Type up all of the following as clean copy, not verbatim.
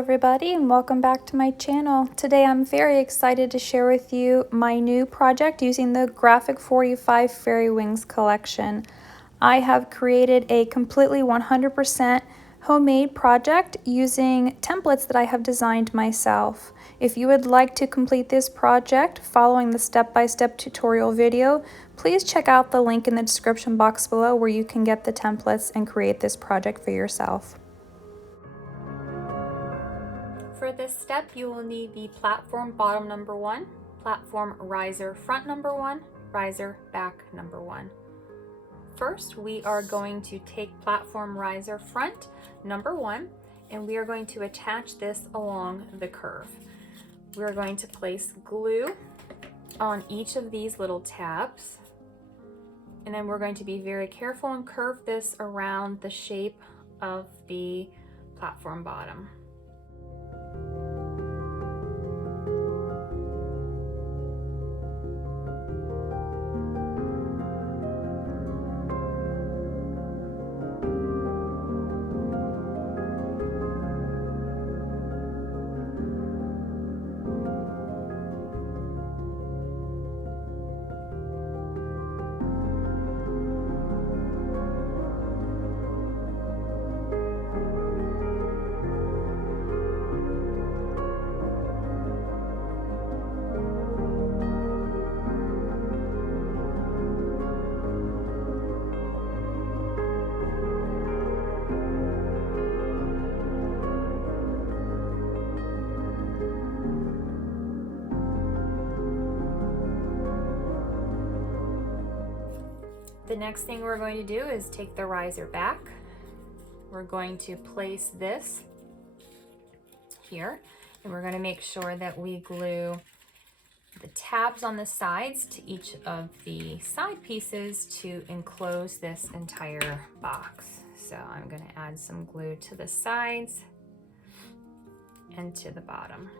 everybody, and welcome back to my channel. Today I'm very excited to share with you my new project using the Graphic 45 Fairy Wings collection. I have created a completely 100% homemade project using templates that I have designed myself. If you would like to complete this project following the step-by-step tutorial video, please check out the link in the description box below where you can get the templates and create this project for yourself. For this step, you will need the platform bottom number 1, platform riser front number 1, riser back number 1. First, we are going to take platform riser front number 1, and we are going to attach this along the curve. We're going to place glue on each of these little tabs, and then we're going to be very careful and curve this around the shape of the platform bottom. The next thing we're going to do is take the riser back. We're going to place this here, and we're going to make sure that we glue the tabs on the sides to each of the side pieces to enclose this entire box. So I'm going to add some glue to the sides and to the bottom.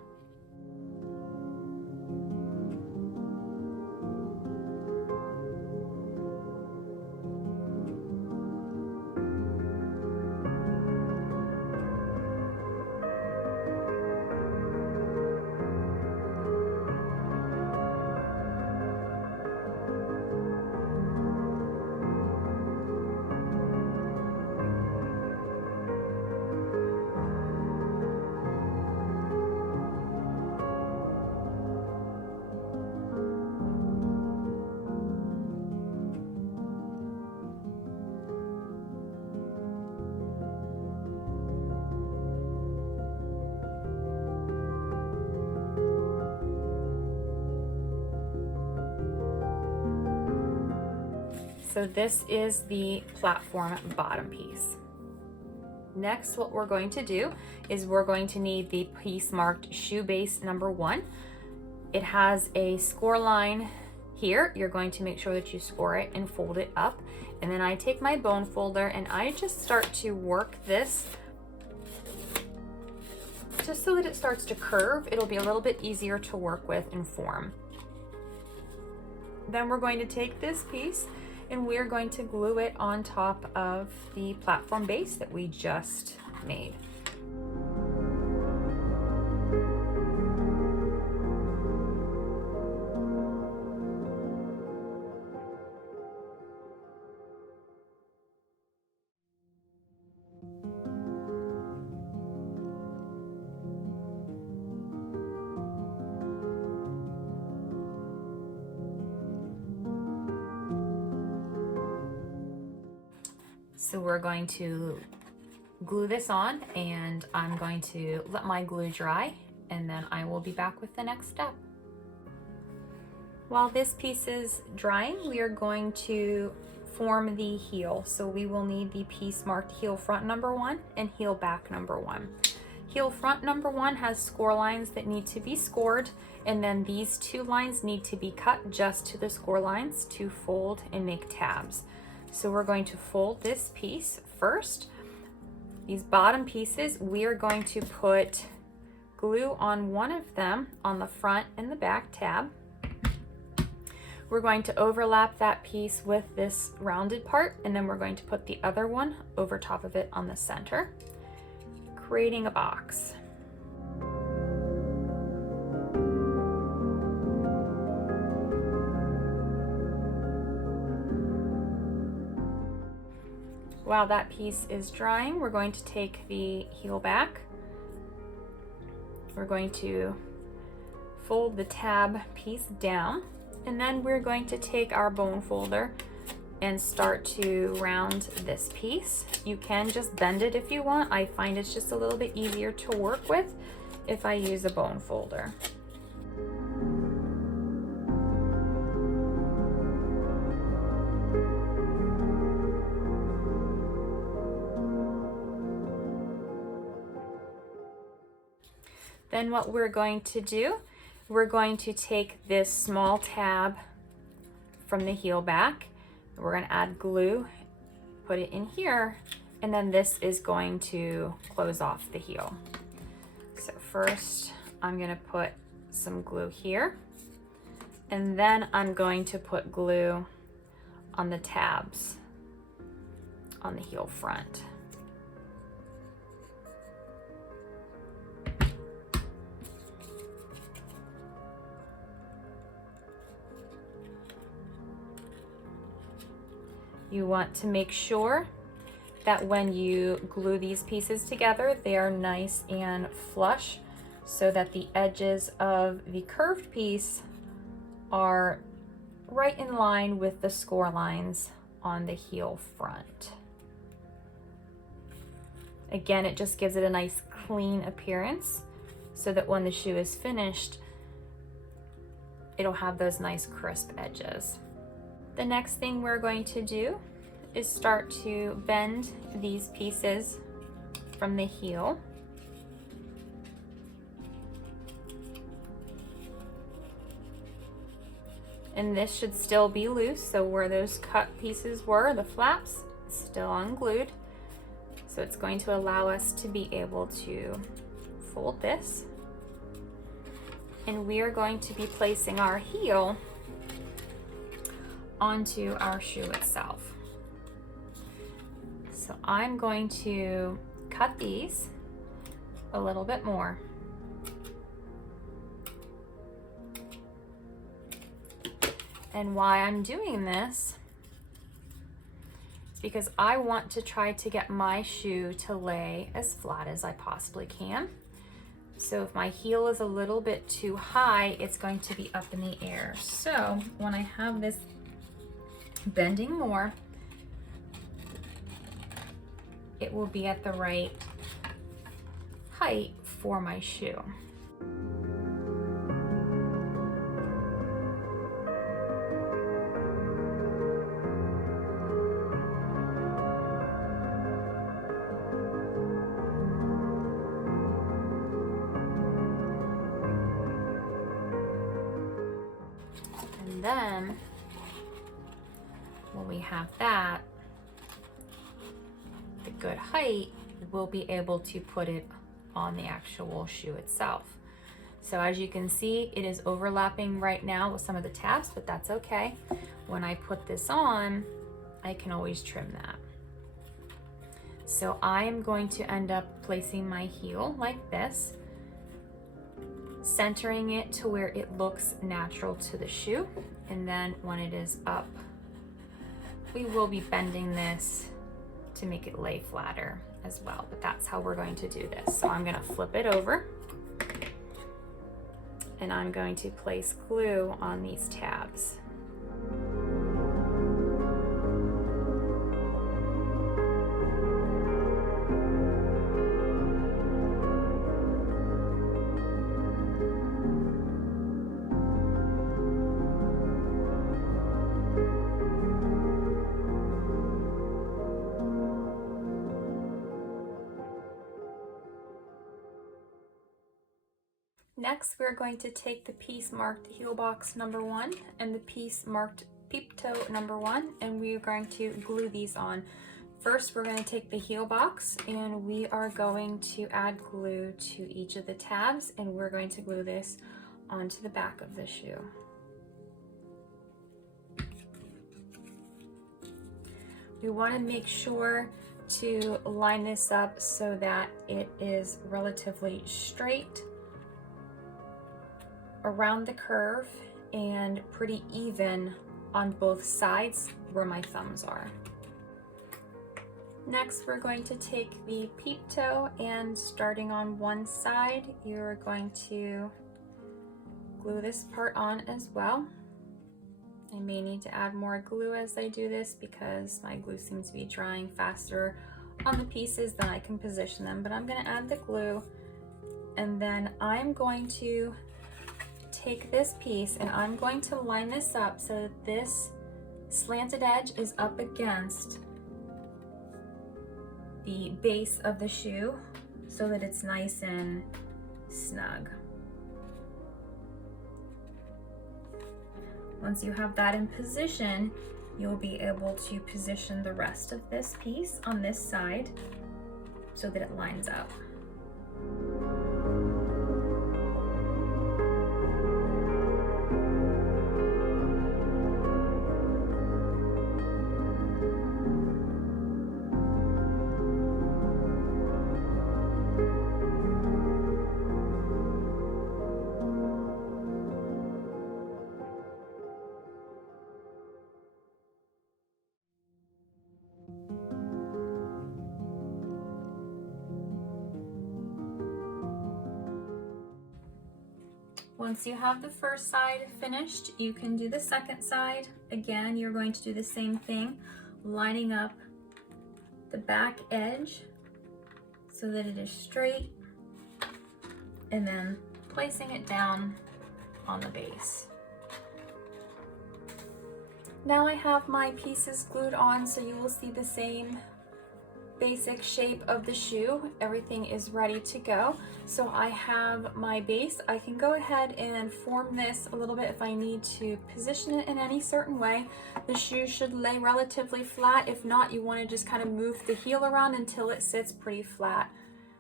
So this is the platform bottom piece. Next, what we're going to do is we're going to need the piece marked shoe base number 1. It has a score line here. You're going to make sure that you score it and fold it up. And then I take my bone folder and I just start to work this just so that it starts to curve. It'll be a little bit easier to work with and form. Then we're going to take this piece and we're going to glue it on top of the platform base that we just made. So we're going to glue this on, and I'm going to let my glue dry, and then I will be back with the next step. While this piece is drying, we are going to form the heel. So we will need the piece marked heel front number 1 and heel back number 1. Heel front number 1 has score lines that need to be scored, and then these 2 lines need to be cut just to the score lines to fold and make tabs. So we're going to fold this piece first. These bottom pieces, we are going to put glue on one of them on the front and the back tab. We're going to overlap that piece with this rounded part, and then we're going to put the other one over top of it on the center, creating a box. While that piece is drying, we're going to take the heel back. We're going to fold the tab piece down, and then we're going to take our bone folder and start to round this piece. You can just bend it if you want. I find it's just a little bit easier to work with if I use a bone folder. Then what we're going to do, we're going to take this small tab from the heel back. We're going to add glue, put it in here, and then this is going to close off the heel. So first I'm going to put some glue here, and then I'm going to put glue on the tabs on the heel front. You want to make sure that when you glue these pieces together, they are nice and flush so that the edges of the curved piece are right in line with the score lines on the heel front. Again, it just gives it a nice clean appearance so that when the shoe is finished, it'll have those nice crisp edges. The next thing we're going to do is start to bend these pieces from the heel. And this should still be loose, so where those cut pieces were, the flaps, still unglued. So it's going to allow us to be able to fold this. And we are going to be placing our heel onto our shoe itself. So I'm going to cut these a little bit more. And why I'm doing this is because I want to try to get my shoe to lay as flat as I possibly can. So if my heel is a little bit too high, it's going to be up in the air. So when I have this bending more, it will be at the right height for my shoe. And then when we have that, the good height, we'll be able to put it on the actual shoe itself. So as you can see, it is overlapping right now with some of the tabs, but that's okay. When I put this on, I can always trim that. So I am going to end up placing my heel like this, centering it to where it looks natural to the shoe. And then when it is up, we will be bending this to make it lay flatter as well, but that's how we're going to do this. So I'm going to flip it over and I'm going to place glue on these tabs. Next, we're going to take the piece marked heel box number 1 and the piece marked peep toe number 1, and we're going to glue these on. First, we're going to take the heel box and we are going to add glue to each of the tabs, and we're going to glue this onto the back of the shoe. We want to make sure to line this up so that it is relatively straight around the curve and pretty even on both sides where my thumbs are. Next, we're going to take the peep toe and starting on one side, you're going to glue this part on as well. I may need to add more glue as I do this because my glue seems to be drying faster on the pieces than I can position them, but I'm going to add the glue, and then I'm going to take this piece and I'm going to line this up so that this slanted edge is up against the base of the shoe so that it's nice and snug. Once you have that in position, you'll be able to position the rest of this piece on this side so that it lines up. Once you have the first side finished, you can do the second side. Again, you're going to do the same thing, lining up the back edge so that it is straight, and then placing it down on the base. Now I have my pieces glued on, so you will see the same basic shape of the shoe. Everything is ready to go. So I have my base. I can go ahead and form this a little bit if I need to position it in any certain way. The shoe should lay relatively flat. If not, you want to just kind of move the heel around until it sits pretty flat.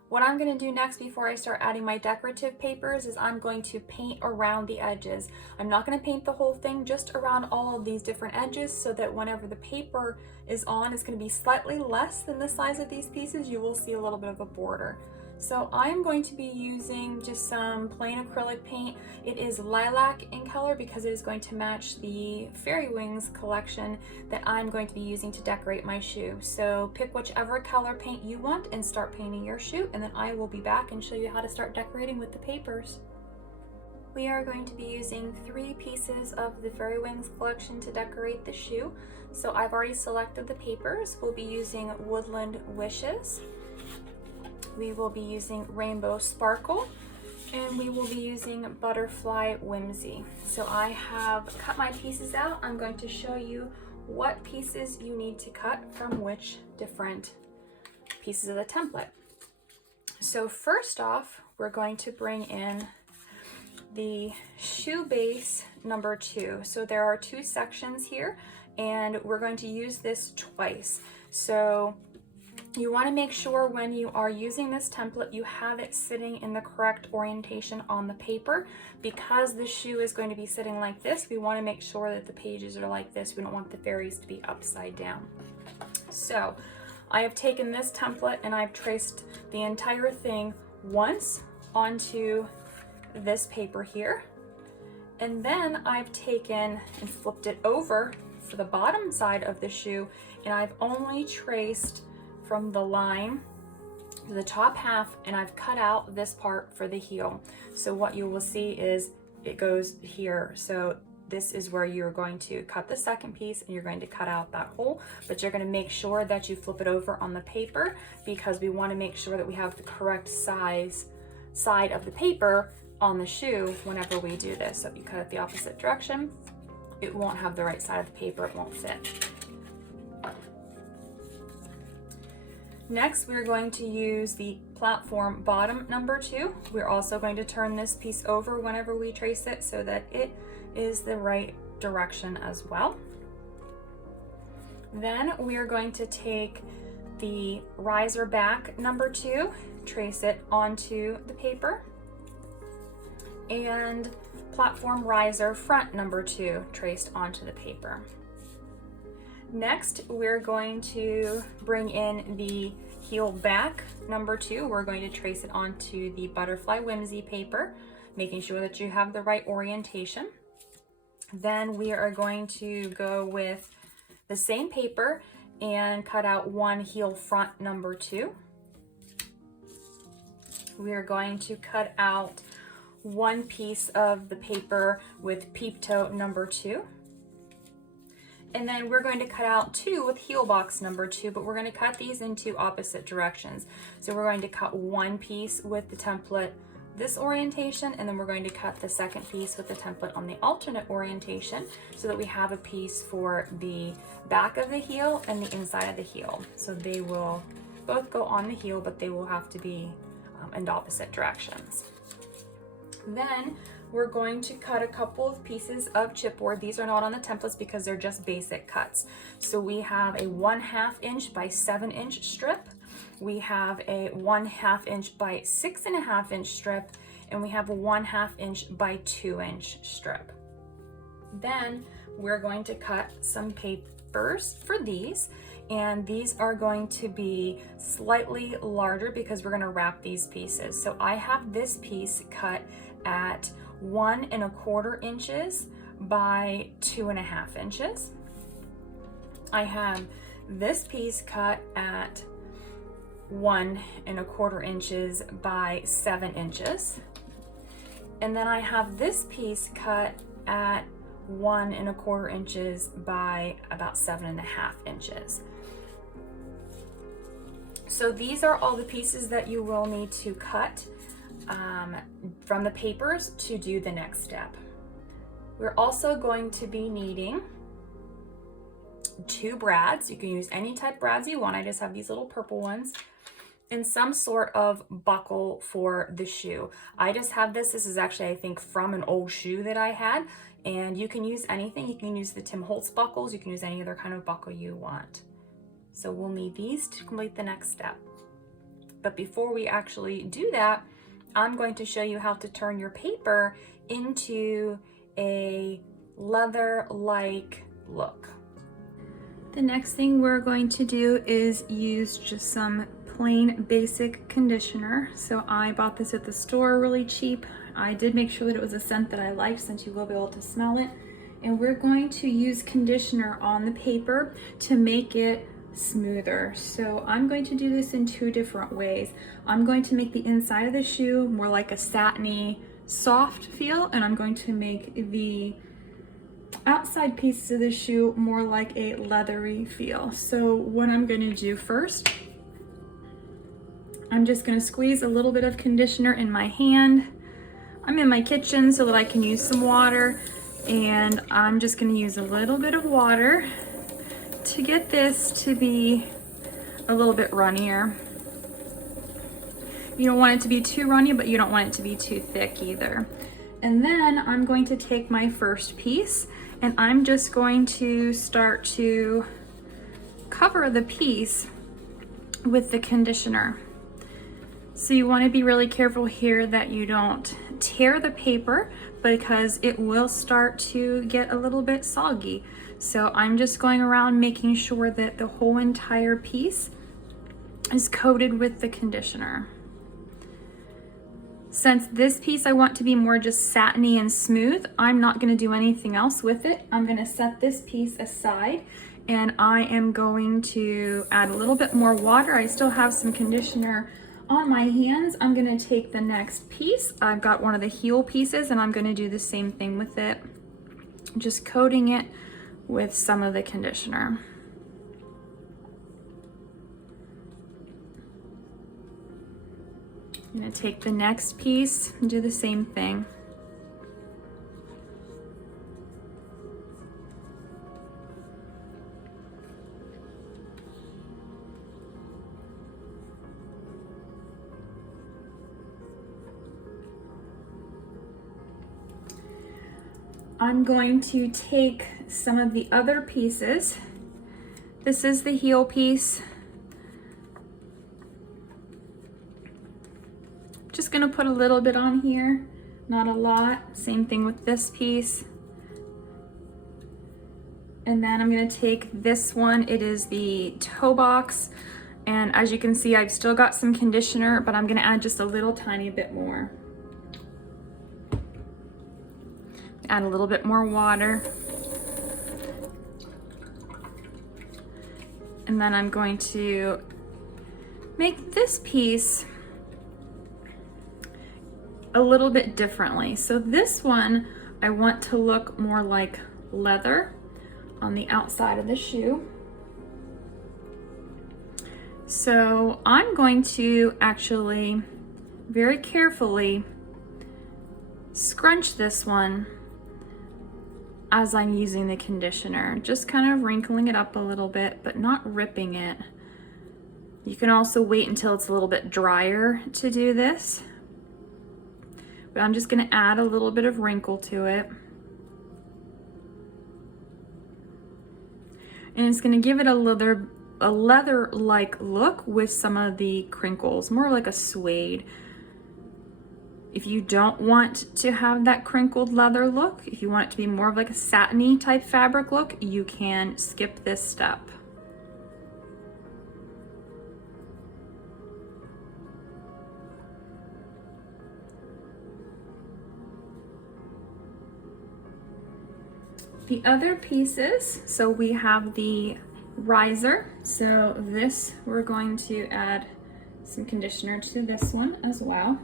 What I'm going to do next before I start adding my decorative papers is I'm going to paint around the edges. I'm not going to paint the whole thing, just around all of these different edges so that whenever the paper is on, it's going to be slightly less than the size of these pieces. You will see a little bit of a border. So I'm going to be using just some plain acrylic paint. It is lilac in color because it is going to match the Fairie Wings collection that I'm going to be using to decorate my shoe. So pick whichever color paint you want and start painting your shoe, and then I will be back and show you how to start decorating with the papers. We are going to be using 3 pieces of the Fairy Wings collection to decorate the shoe. So I've already selected the papers. We'll be using Woodland Wishes. We will be using Rainbow Sparkle, and we will be using Butterfly Whimsy. So I have cut my pieces out. I'm going to show you what pieces you need to cut from which different pieces of the template. So first off, we're going to bring in the shoe base number 2. So there are 2 sections here, and we're going to use this twice. So you want to make sure when you are using this template, you have it sitting in the correct orientation on the paper. Because the shoe is going to be sitting like this, we want to make sure that the pages are like this. We don't want the fairies to be upside down. So I have taken this template and I've traced the entire thing once onto this paper here. And then I've taken and flipped it over for the bottom side of the shoe, and I've only traced from the line to the top half, and I've cut out this part for the heel. So what you will see is it goes here. So this is where you're going to cut the second piece, and you're going to cut out that hole, but you're going to make sure that you flip it over on the paper because we want to make sure that we have the correct size side of the paper on the shoe whenever we do this. So if you cut it the opposite direction, it won't have the right side of the paper, it won't fit. Next, we're going to use the platform bottom number 2. We're also going to turn this piece over whenever we trace it so that it is the right direction as well. Then we are going to take the riser back number 2, trace it onto the paper, and platform riser front number 2 traced onto the paper. Next, we're going to bring in the heel back number 2. We're going to trace it onto the Butterfly Whimsy paper, making sure that you have the right orientation. Then we are going to go with the same paper and cut out one heel front number 2. We are going to cut out one piece of the paper with peep toe number 2. And then we're going to cut out 2 with heel box number 2, but we're going to cut these in 2 opposite directions. So we're going to cut one piece with the template this orientation, and then we're going to cut the second piece with the template on the alternate orientation so that we have a piece for the back of the heel and the inside of the heel. So they will both go on the heel, but they will have to be in opposite directions. Then we're going to cut a couple of pieces of chipboard. These are not on the templates because they're just basic cuts. So we have a 1/2 inch by 7 inch strip. We have a 1/2 inch by 6.5 inch strip, and we have a 1/2 inch by 2 inch strip. Then we're going to cut some papers for these, and these are going to be slightly larger because we're going to wrap these pieces. So I have this piece cut at 1¼ inches by 2.5 inches. I have this piece cut at 1¼ inches by 7 inches. And then I have this piece cut at 1¼ inches by about 7.5 inches. So these are all the pieces that you will need to cut from the papers to do the next step. We're also going to be needing 2 brads. You can use any type of brads you want. I just have these little purple ones. And some sort of buckle for the shoe. I just have this. This is actually, I think, from an old shoe that I had. And you can use anything. You can use the Tim Holtz buckles. You can use any other kind of buckle you want. So we'll need these to complete the next step. But before we actually do that, I'm going to show you how to turn your paper into a leather-like look. The next thing we're going to do is use just some plain basic conditioner. So I bought this at the store really cheap. I did make sure that it was a scent that I liked, since you will be able to smell it. And we're going to use conditioner on the paper to make it smoother. So I'm going to do this in 2 different ways. I'm going to make the inside of the shoe more like a satiny, soft feel, and I'm going to make the outside pieces of the shoe more like a leathery feel. So what I'm going to do first, I'm just going to squeeze a little bit of conditioner in my hand. I'm in my kitchen so that I can use some water, and I'm just going to use a little bit of water to get this to be a little bit runnier. You don't want it to be too runny, but you don't want it to be too thick either. And then I'm going to take my first piece, and I'm just going to start to cover the piece with the conditioner. So you want to be really careful here that you don't tear the paper, because it will start to get a little bit soggy. So I'm just going around making sure that the whole entire piece is coated with the conditioner. Since this piece I want to be more just satiny and smooth, I'm not going to do anything else with it. I'm going to set this piece aside, and I am going to add a little bit more water. I still have some conditioner on my hands. I'm going to take the next piece. I've got one of the heel pieces, and I'm going to do the same thing with it, just coating it with some of the conditioner. I'm going to take the next piece and do the same thing. I'm going to take some of the other pieces. This is the heel piece. Just gonna put a little bit on here, not a lot. Same thing with this piece. And then I'm gonna take this one. It is the toe box. And as you can see, I've still got some conditioner, but I'm gonna add just a little tiny bit more. Add a little bit more water. And then I'm going to make this piece a little bit differently. So this one, I want to look more like leather on the outside of the shoe. So I'm going to actually very carefully scrunch this one as I'm using the conditioner, just kind of wrinkling it up a little bit, but not ripping it. You can also wait until it's a little bit drier to do this, but I'm just going to add a little bit of wrinkle to it. And it's going to give it a leather-like look with some of the crinkles, more like a suede. If you don't want to have that crinkled leather look, if you want it to be more of like a satiny type fabric look, you can skip this step. The other pieces, so we have the riser. So this, we're going to add some conditioner to this one as well.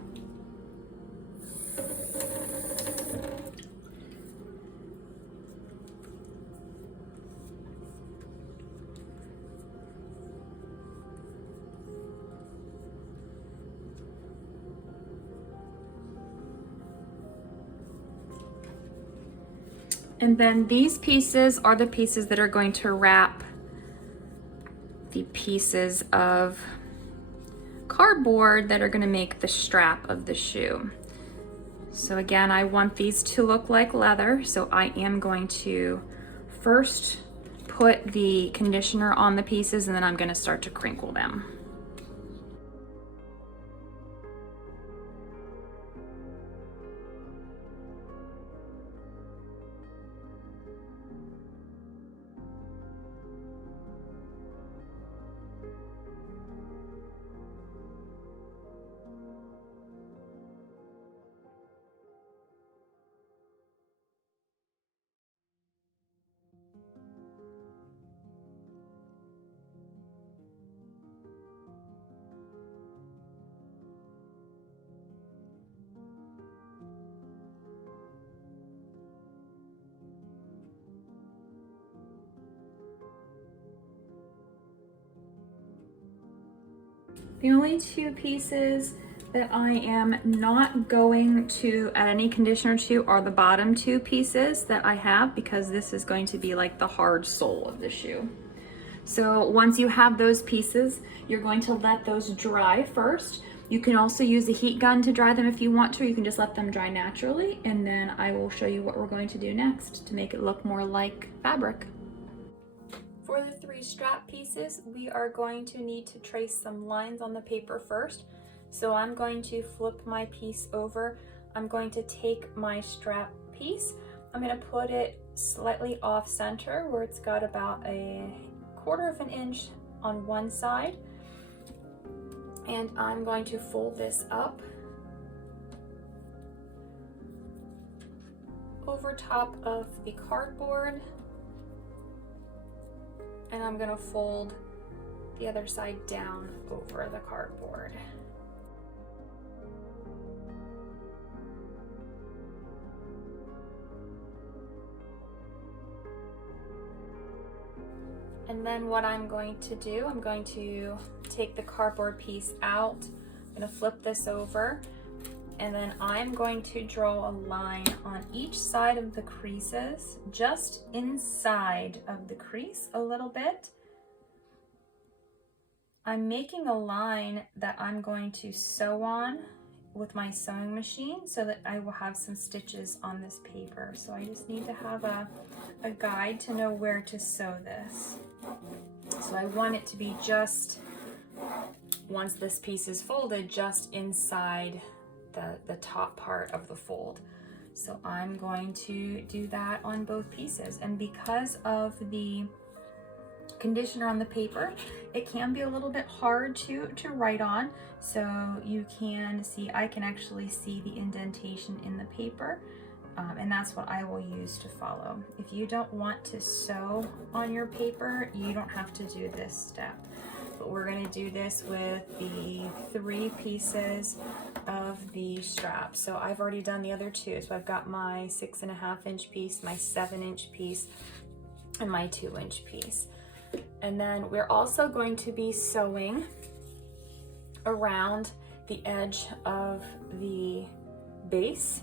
And then these pieces are the pieces that are going to wrap the pieces of cardboard that are going to make the strap of the shoe. So again, I want these to look like leather, so I am going to first put the conditioner on the pieces, and then I'm going to start to crinkle them. The only two pieces that I am not going to add any conditioner to are the bottom two pieces that I have, because this is going to be like the hard sole of the shoe. So once you have those pieces, you're going to let those dry first. You can also use a heat gun to dry them if you want to, or you can just let them dry naturally, and then I will show you what we're going to do next to make it look more like fabric. For the three strap pieces, we are going to need to trace some lines on the paper first. So I'm going to flip my piece over. I'm going to take my strap piece. I'm going to put it slightly off center where it's got about a 1/4 of an inch on one side. And I'm going to fold this up over top of the cardboard. And I'm going to fold the other side down over the cardboard. And then what I'm going to do, I'm going to take the cardboard piece out. I'm going to flip this over, and then I'm going to draw a line on each side of the creases, just inside of the crease a little bit. I'm making a line that I'm going to sew on with my sewing machine so that I will have some stitches on this paper. So I just need to have a guide to know where to sew this. So I want it to be just, once this piece is folded, just inside the top part of the fold. So I'm going to do that on both pieces. And because of the conditioner on the paper, it can be a little bit hard to write on. So you can see, I can actually see the indentation in the paper. and that's what I will use to follow. If you don't want to sew on your paper, you don't have to do this step. But we're going to do this with the 3 pieces of the strap. So I've already done the other 2. So I've got my 6.5-inch piece, my 7-inch piece, and my 2-inch piece. And then we're also going to be sewing around the edge of the base.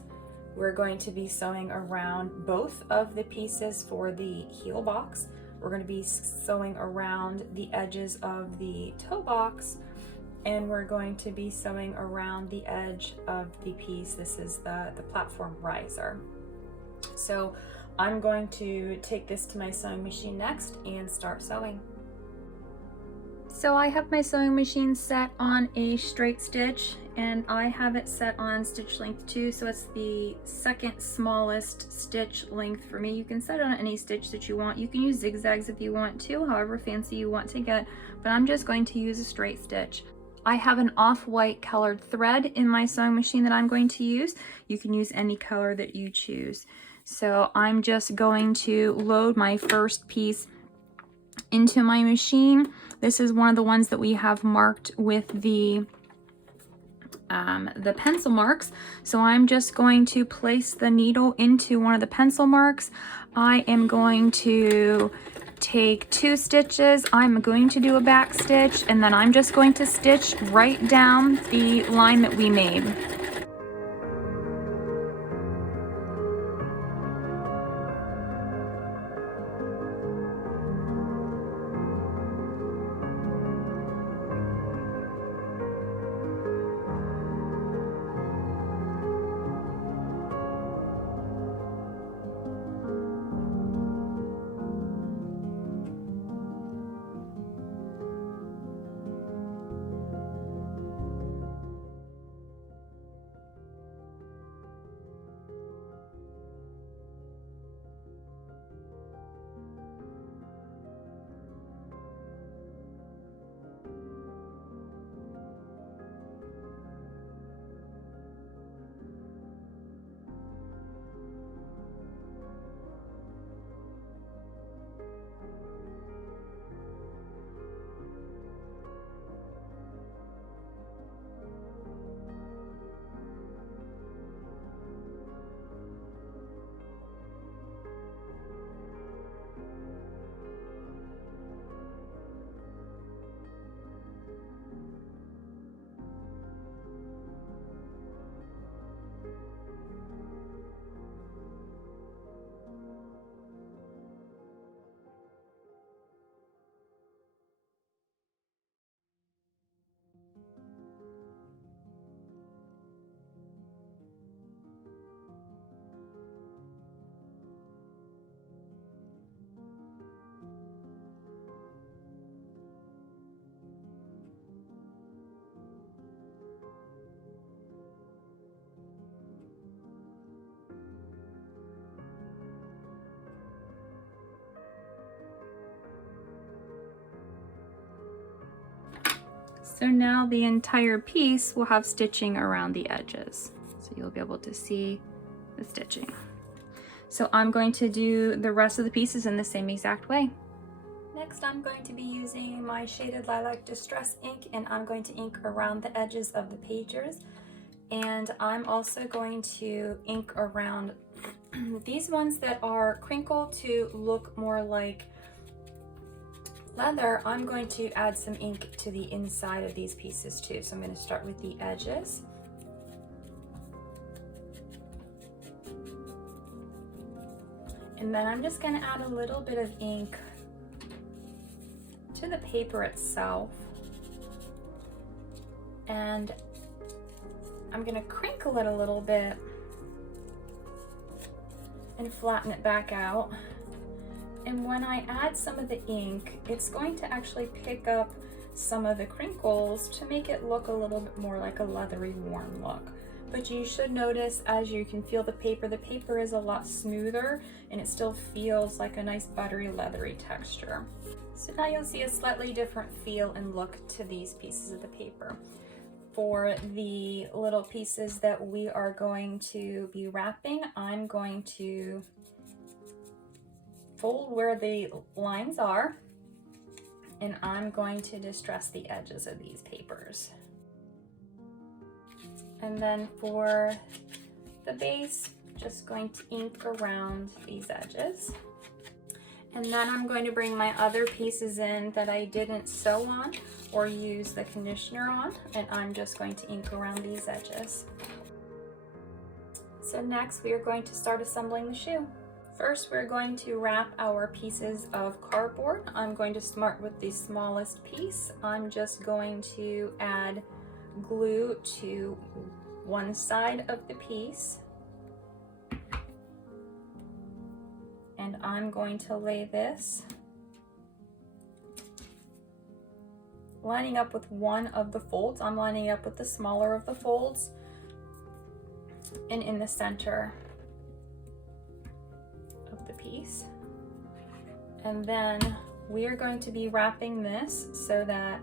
We're going to be sewing around both of the pieces for the heel box. We're going to be sewing around the edges of the toe box, and we're going to be sewing around the edge of the piece. This is the platform riser. So I'm going to take this to my sewing machine next and start sewing. So I have my sewing machine set on a straight stitch, and I have it set on stitch length 2, so it's the second smallest stitch length for me. You can set it on any stitch that you want. You can use zigzags if you want to, however fancy you want to get, but I'm just going to use a straight stitch. I have an off-white colored thread in my sewing machine that I'm going to use. You can use any color that you choose. So I'm just going to load my first piece into my machine. This is one of the ones that we have marked with the pencil marks. So I'm just going to place the needle into one of the pencil marks. I am going to take 2 stitches. I'm going to do a back stitch, and then I'm just going to stitch right down the line that we made. So now the entire piece will have stitching around the edges. So you'll be able to see the stitching. So I'm going to do the rest of the pieces in the same exact way. Next, I'm going to be using my Shaded Lilac Distress ink, and I'm going to ink around the edges of the pages. And I'm also going to ink around these ones that are crinkled to look more like leather. I'm going to add some ink to the inside of these pieces too. So I'm going to start with the edges. And then I'm just going to add a little bit of ink to the paper itself. And I'm going to crinkle it a little bit and flatten it back out. And when I add some of the ink, it's going to actually pick up some of the crinkles to make it look a little bit more like a leathery, warm look. But you should notice, as you can feel the paper is a lot smoother and it still feels like a nice buttery, leathery texture. So now you'll see a slightly different feel and look to these pieces of the paper. For the little pieces that we are going to be wrapping, I'm going to fold where the lines are, and I'm going to distress the edges of these papers. And then for the base, just going to ink around these edges. And then I'm going to bring my other pieces in that I didn't sew on or use the conditioner on, and I'm just going to ink around these edges. So next we are going to start assembling the shoe. First we're going to wrap our pieces of cardboard. I'm going to start with the smallest piece. I'm just going to add glue to one side of the piece. And I'm going to lay this lining up with one of the folds. I'm lining up with the smaller of the folds and in the center of the piece. And then we are going to be wrapping this so that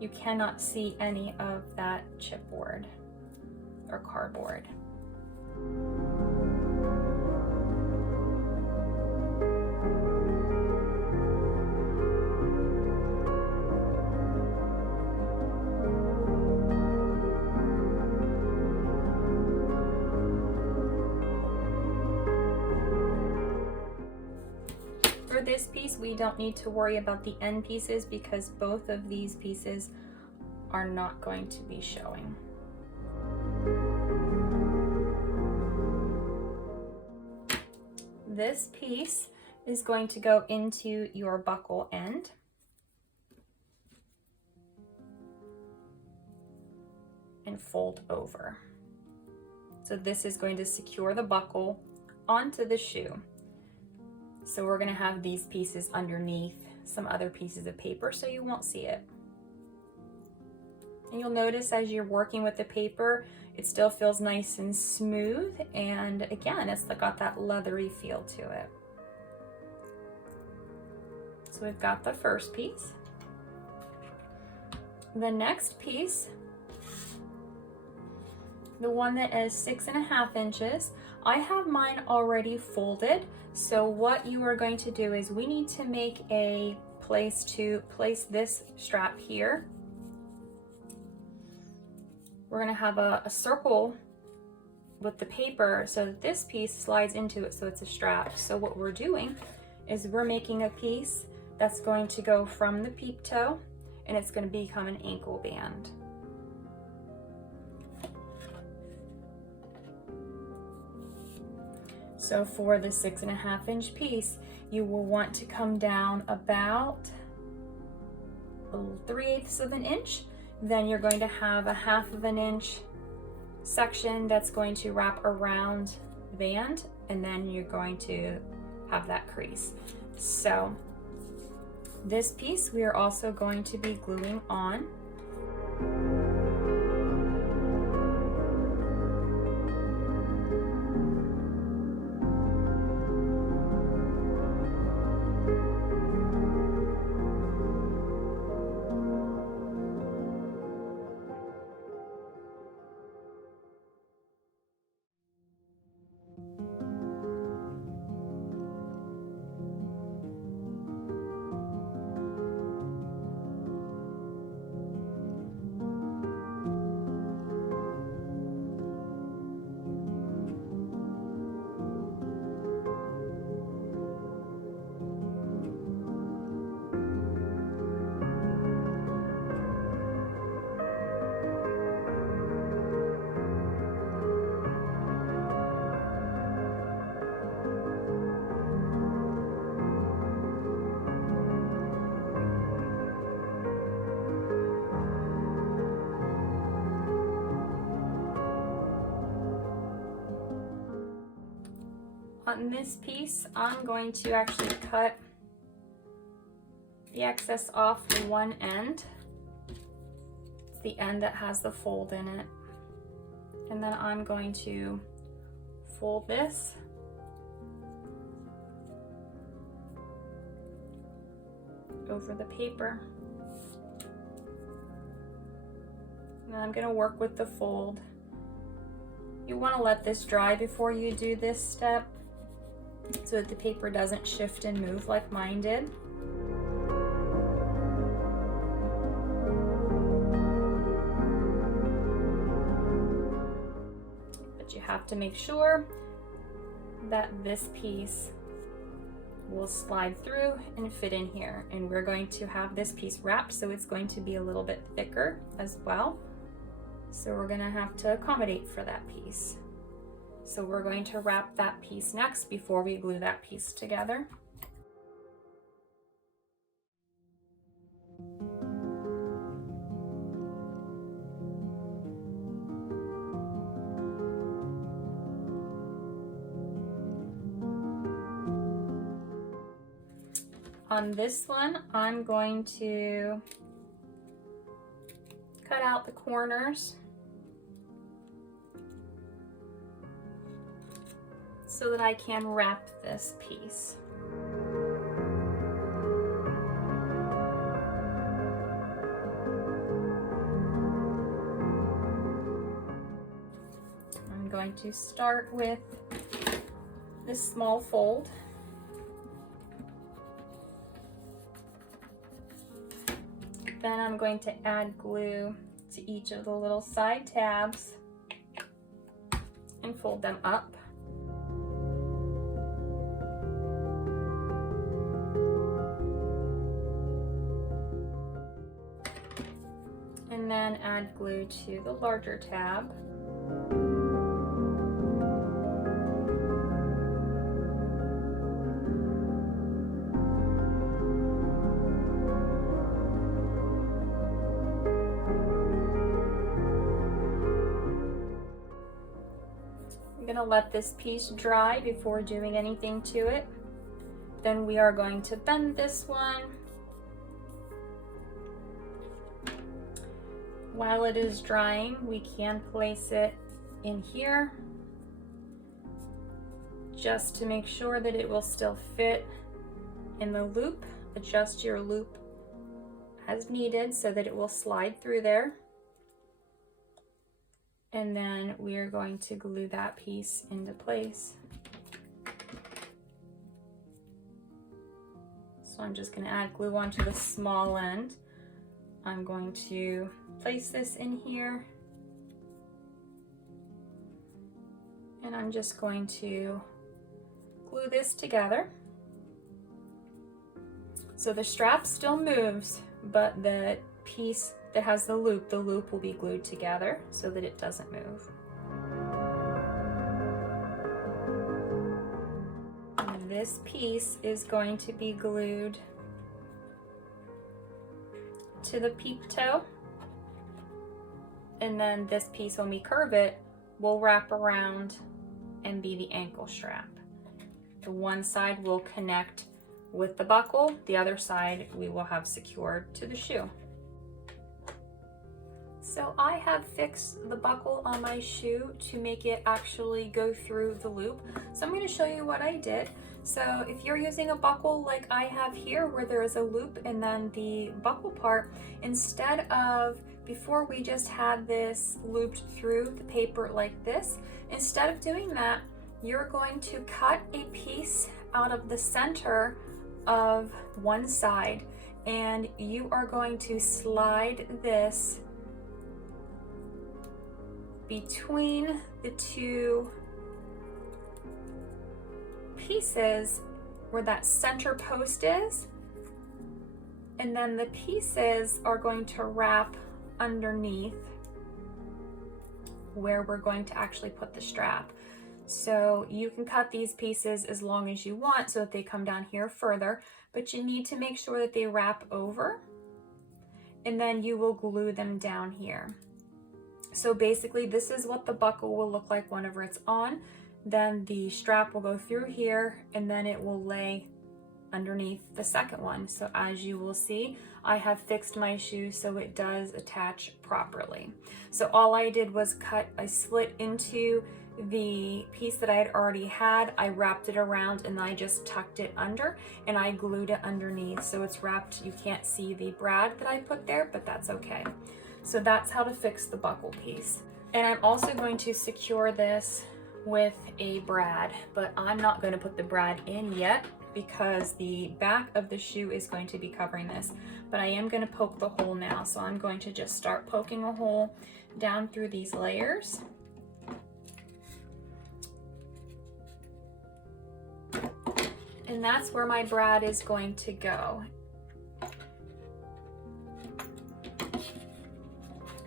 you cannot see any of that chipboard or cardboard. For this piece, we don't need to worry about the end pieces because both of these pieces are not going to be showing. This piece is going to go into your buckle end. And fold over. So this is going to secure the buckle onto the shoe. So we're going to have these pieces underneath some other pieces of paper so you won't see it. And you'll notice as you're working with the paper, it still feels nice and smooth, and again, it's got that leathery feel to it. So we've got the first piece. The next piece, the one that is 6.5 inches, I have mine already folded. So what you are going to do is we need to make a place to place this strap here. We're gonna have a circle with the paper so that this piece slides into it so it's a strap. So what we're doing is we're making a piece that's going to go from the peep toe and it's going to become an ankle band. So for the 6.5 inch piece, you will want to come down about 3/8 of an inch. Then you're going to have a 1/2 inch section that's going to wrap around the band, and then you're going to have that crease. So this piece we are also going to be gluing on. On this piece, I'm going to actually cut the excess off the one end. It's the end that has the fold in it. And then I'm going to fold this over the paper. And I'm gonna work with the fold. You wanna let this dry before you do this step so that the paper doesn't shift and move like mine did. But you have to make sure that this piece will slide through and fit in here. And we're going to have this piece wrapped, so it's going to be a little bit thicker as well. So we're gonna have to accommodate for that piece. So we're going to wrap that piece next before we glue that piece together. On this one, I'm going to cut out the corners so that I can wrap this piece. I'm going to start with this small fold. Then I'm going to add glue to each of the little side tabs and fold them up. And then add glue to the larger tab. I'm gonna let this piece dry before doing anything to it. Then we are going to bend this one. While it is drying, we can place it in here just to make sure that it will still fit in the loop. Adjust your loop as needed so that it will slide through there. And then we are going to glue that piece into place. So I'm just going to add glue onto the small end. I'm going to place this in here. And I'm just going to glue this together. So the strap still moves, but the piece that has the loop will be glued together so that it doesn't move. And this piece is going to be glued to the peep toe. And then this piece, when we curve it, will wrap around and be the ankle strap. The one side will connect with the buckle, the other side we will have secured to the shoe. So I have fixed the buckle on my shoe to make it actually go through the loop. So I'm going to show you what I did. So if you're using a buckle like I have here where there is a loop and then the buckle part, instead of, before we just had this looped through the paper like this, instead of doing that, you're going to cut a piece out of the center of one side and you are going to slide this between the two pieces where that center post is, and then the pieces are going to wrap underneath where we're going to actually put the strap. So you can cut these pieces as long as you want so that they come down here further, but you need to make sure that they wrap over, and then you will glue them down here. So basically this is what the buckle will look like whenever it's on. Then the strap will go through here and then it will lay underneath the second one. So as you will see, I have fixed my shoe so it does attach properly. So all I did was cut a slit into the piece that I had already had. I wrapped it around and I just tucked it under and I glued it underneath. So it's wrapped, you can't see the brad that I put there, but that's okay. So that's how to fix the buckle piece. And I'm also going to secure this with a brad, but I'm not going to put the brad in yet because the back of the shoe is going to be covering this. But I am going to poke the hole now, so I'm going to just start poking a hole down through these layers. And that's where my brad is going to go.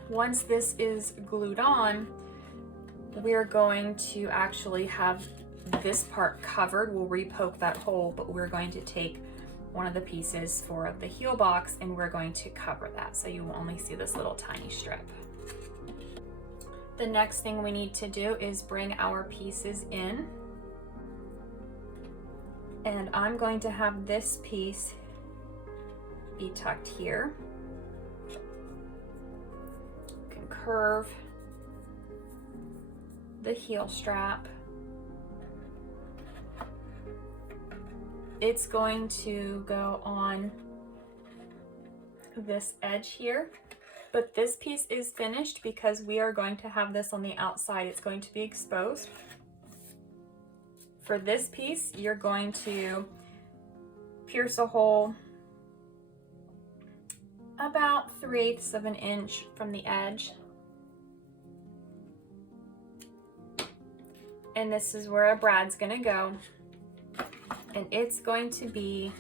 Once this is glued on, we're going to actually have this part covered. We'll re-poke that hole, but we're going to take one of the pieces for the heel box and we're going to cover that, so you will only see this little tiny strip. The next thing we need to do is bring our pieces in. And I'm going to have this piece be tucked here. You can curve the heel strap. It's going to go on this edge here, but this piece is finished because we are going to have this on the outside. It's going to be exposed. For this piece, you're going to pierce a hole about 3/8 of an inch from the edge. And this is where a brad's gonna go. And it's going to be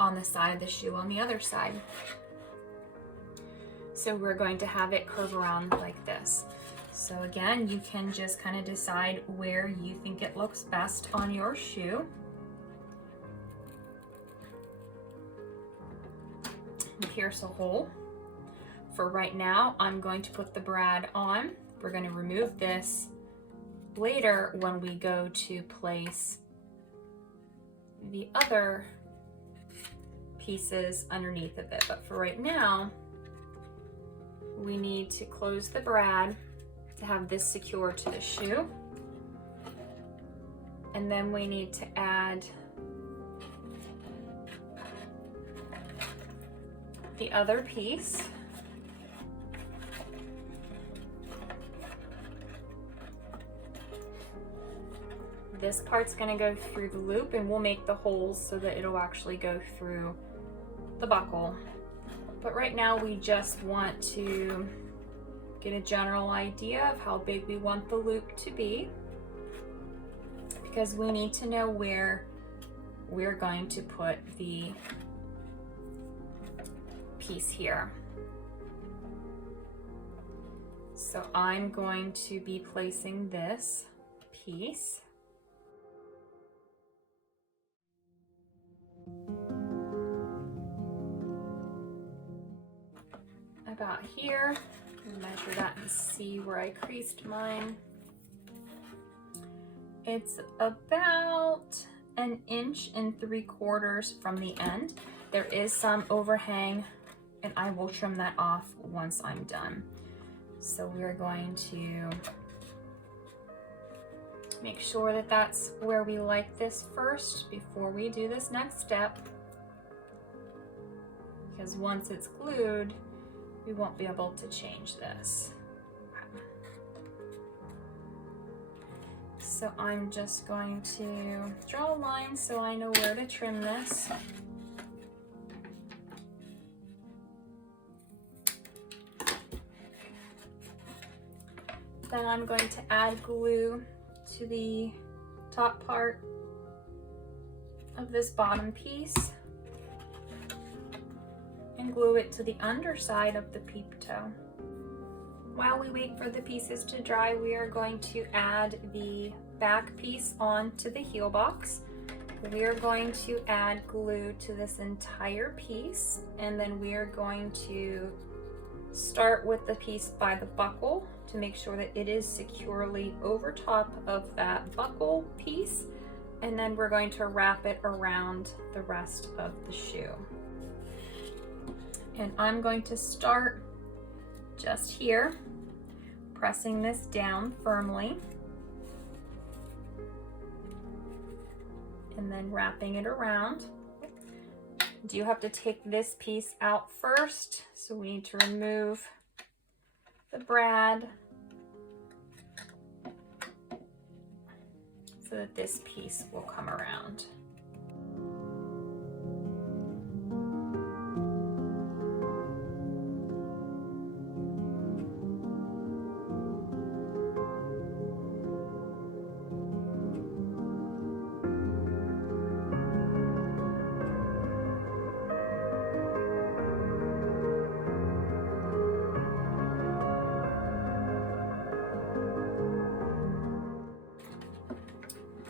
on the side of the shoe on the other side. So we're going to have it curve around like this. So again, you can just kind of decide where you think it looks best on your shoe. And pierce a hole. For right now, I'm going to put the brad on. We're going to remove this later when we go to place the other pieces underneath of it. But for right now, we need to close the brad to have this secure to the shoe. And then we need to add the other piece. This part's going to go through the loop, and we'll make the holes so that it'll actually go through the buckle. But right now we just want to get a general idea of how big we want the loop to be, because we need to know where we're going to put the piece here. So I'm going to be placing this piece about here. Measure that and see where I creased mine. It's about 1 3/4 inches from the end. There is some overhang, and I will trim that off once I'm done. So we're going to make sure that that's where we like this first before we do this next step, because once it's glued, we won't be able to change this. So I'm just going to draw a line so I know where to trim this. Then I'm going to add glue to the top part of this bottom piece and glue it to the underside of the peep toe. While we wait for the pieces to dry, we are going to add the back piece onto the heel box. We are going to add glue to this entire piece, and then we are going to start with the piece by the buckle to make sure that it is securely over top of that buckle piece, and then we're going to wrap it around the rest of the shoe. And I'm going to start just here, pressing this down firmly, and then wrapping it around. do have to take this piece out first. So we need to remove the brad so that this piece will come around.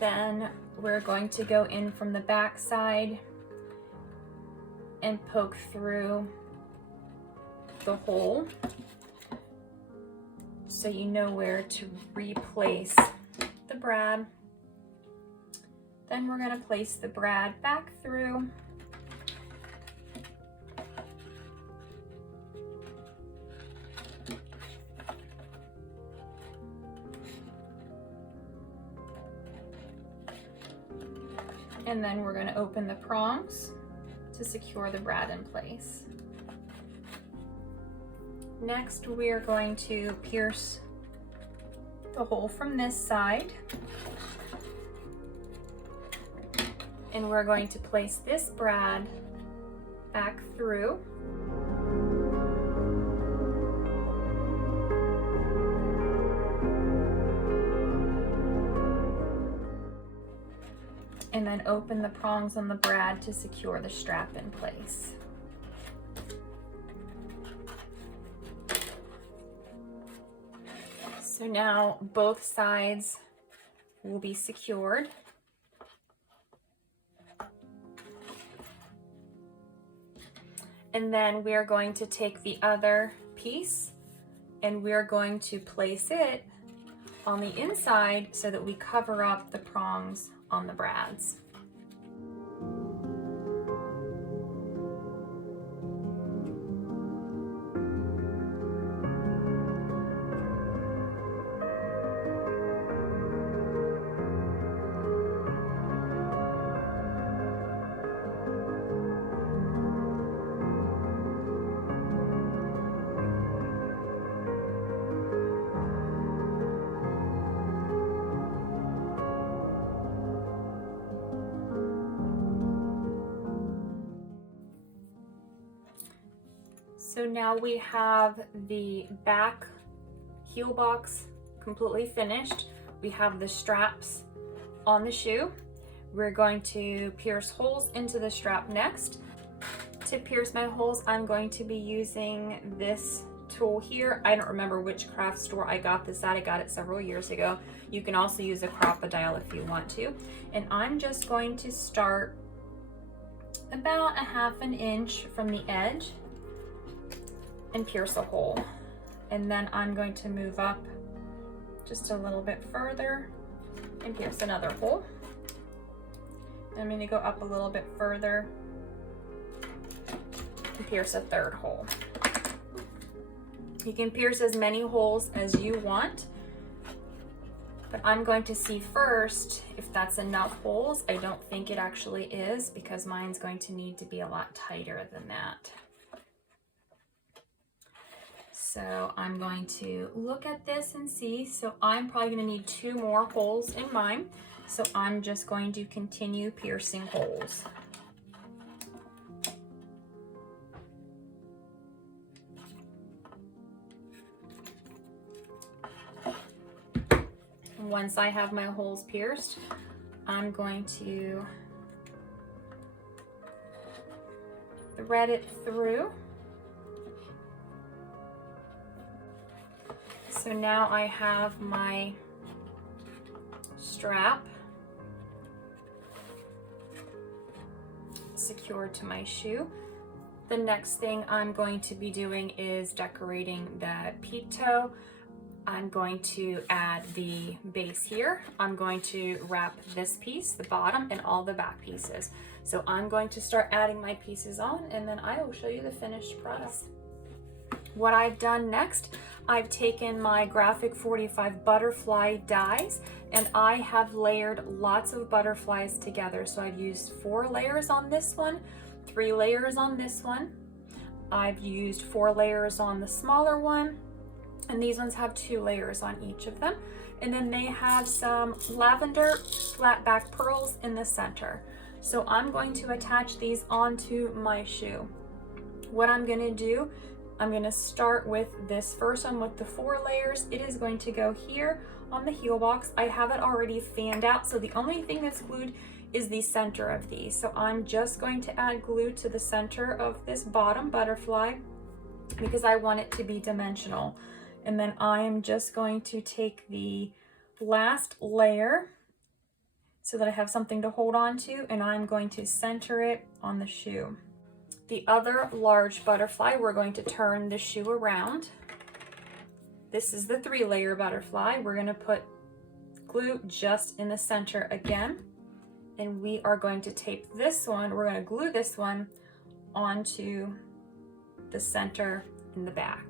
Then we're going to go in from the back side and poke through the hole so you know where to replace the brad. Then we're going to place the brad back through. And then we're going to open the prongs to secure the brad in place. Next, we are going to pierce the hole from this side. And we're going to place this brad back through. And then open the prongs on the brad to secure the strap in place. So now both sides will be secured. And then we are going to take the other piece and we are going to place it on the inside so that we cover up the prongs on the brads. So now we have the back heel box completely finished. We have the straps on the shoe. We're going to pierce holes into the strap next. To pierce my holes, I'm going to be using this tool here. I don't remember which craft store I got this at. I got it several years ago. You can also use a crocodile if you want to. And I'm just going to start about 1/2 inch from the edge and pierce a hole. And then I'm going to move up just a little bit further and pierce another hole. I'm going to go up a little bit further and pierce a third hole. You can pierce as many holes as you want, but I'm going to see first if that's enough holes. I don't think it actually is because mine's going to need to be a lot tighter than that. So I'm going to look at this and see. So I'm probably going to need 2 more holes in mine. So I'm just going to continue piercing holes. Once I have my holes pierced, I'm going to thread it through. So now I have my strap secured to my shoe. The next thing I'm going to be doing is decorating the peep toe. I'm going to add the base here. I'm going to wrap this piece, the bottom, and all the back pieces. So I'm going to start adding my pieces on and then I will show you the finished product. What I've done next, I've taken my Graphic 45 butterfly dies and I have layered lots of butterflies together. So I've used 4 layers on this one. 3 layers on this one. I've used 4 layers on the smaller one, and these ones have 2 layers on each of them. And then they have some lavender flat back pearls in the center. So I'm going to attach these onto my shoe. What I'm gonna do, I'm gonna start with this first one with the 4 layers. It is going to go here on the heel box. I have it already fanned out, so the only thing that's glued is the center of these. So I'm just going to add glue to the center of this bottom butterfly because I want it to be dimensional. And then I am just going to take the last layer so that I have something to hold on to, and I'm going to center it on the shoe. The other large butterfly, we're going to turn the shoe around. This is the 3-layer butterfly. We're going to put glue just in the center again, and we are going to tape this one, we're going to glue this one onto the center in the back.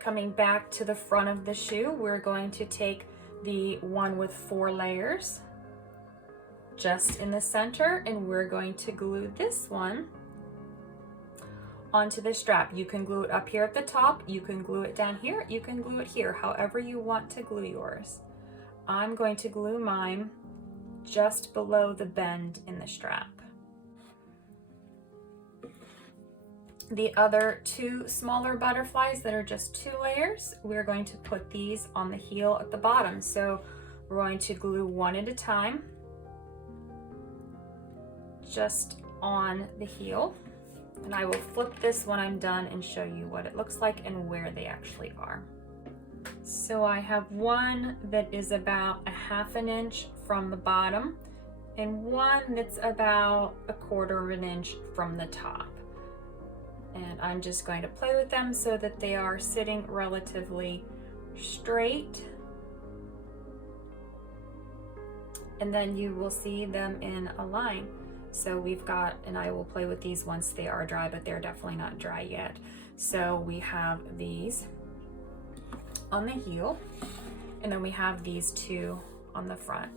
Coming back to the front of the shoe, we're going to take the one with 4 layers just in the center, and we're going to glue this one onto the strap. You can glue it up here at the top, you can glue it down here, you can glue it here, however you want to glue yours. I'm going to glue mine just below the bend in the strap. The other 2 smaller butterflies that are just 2 layers, we're going to put these on the heel at the bottom. So we're going to glue one at a time, just on the heel. And I will flip this when I'm done and show you what it looks like and where they actually are. So I have one that is about 1/2 inch from the bottom and one that's about 1/4 inch from the top. And I'm just going to play with them so that they are sitting relatively straight. And then you will see them in a line. So we've got, and I will play with these once they are dry, but they're definitely not dry yet. So we have these on the heel, and then we have these 2 on the front.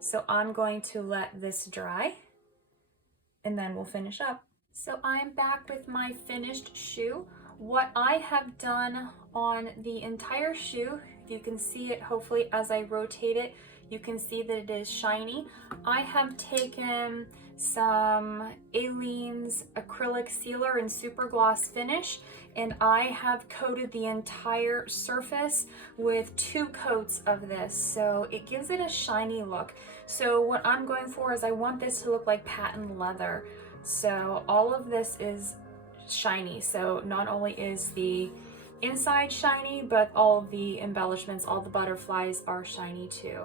So I'm going to let this dry, and then we'll finish up. So I'm back with my finished shoe. What I have done on the entire shoe, you can see it hopefully as I rotate it, you can see that it is shiny. I have taken some Aleene's acrylic sealer and super gloss finish, and I have coated the entire surface with 2 coats of this, so it gives it a shiny look. So what I'm going for is I want this to look like patent leather. So all of this is shiny. So not only is the inside shiny, but all of the embellishments, all the butterflies are shiny too.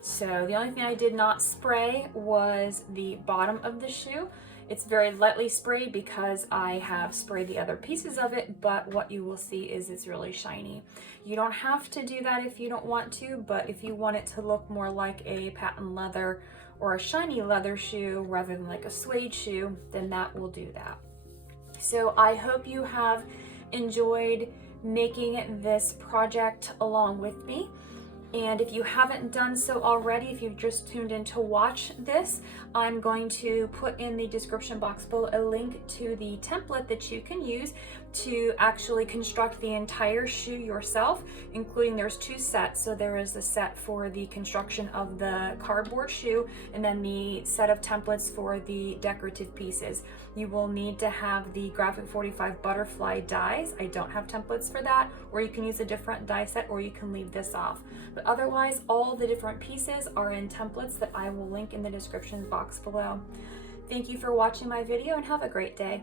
So the only thing I did not spray was the bottom of the shoe. It's very lightly sprayed because I have sprayed the other pieces of it, but what you will see is it's really shiny. You don't have to do that if you don't want to, but if you want it to look more like a patent leather or a shiny leather shoe rather than like a suede shoe, then that will do that. So I hope you have enjoyed making this project along with me. And if you haven't done so already, if you've just tuned in to watch this, I'm going to put in the description box below a link to the template that you can use to actually construct the entire shoe yourself, including there's 2 sets. So there is the set for the construction of the cardboard shoe and then the set of templates for the decorative pieces. You will need to have the Graphic 45 butterfly dies. I don't have templates for that, or you can use a different die set, or you can leave this off. But otherwise, all the different pieces are in templates that I will link in the description box below. Thank you for watching my video and have a great day.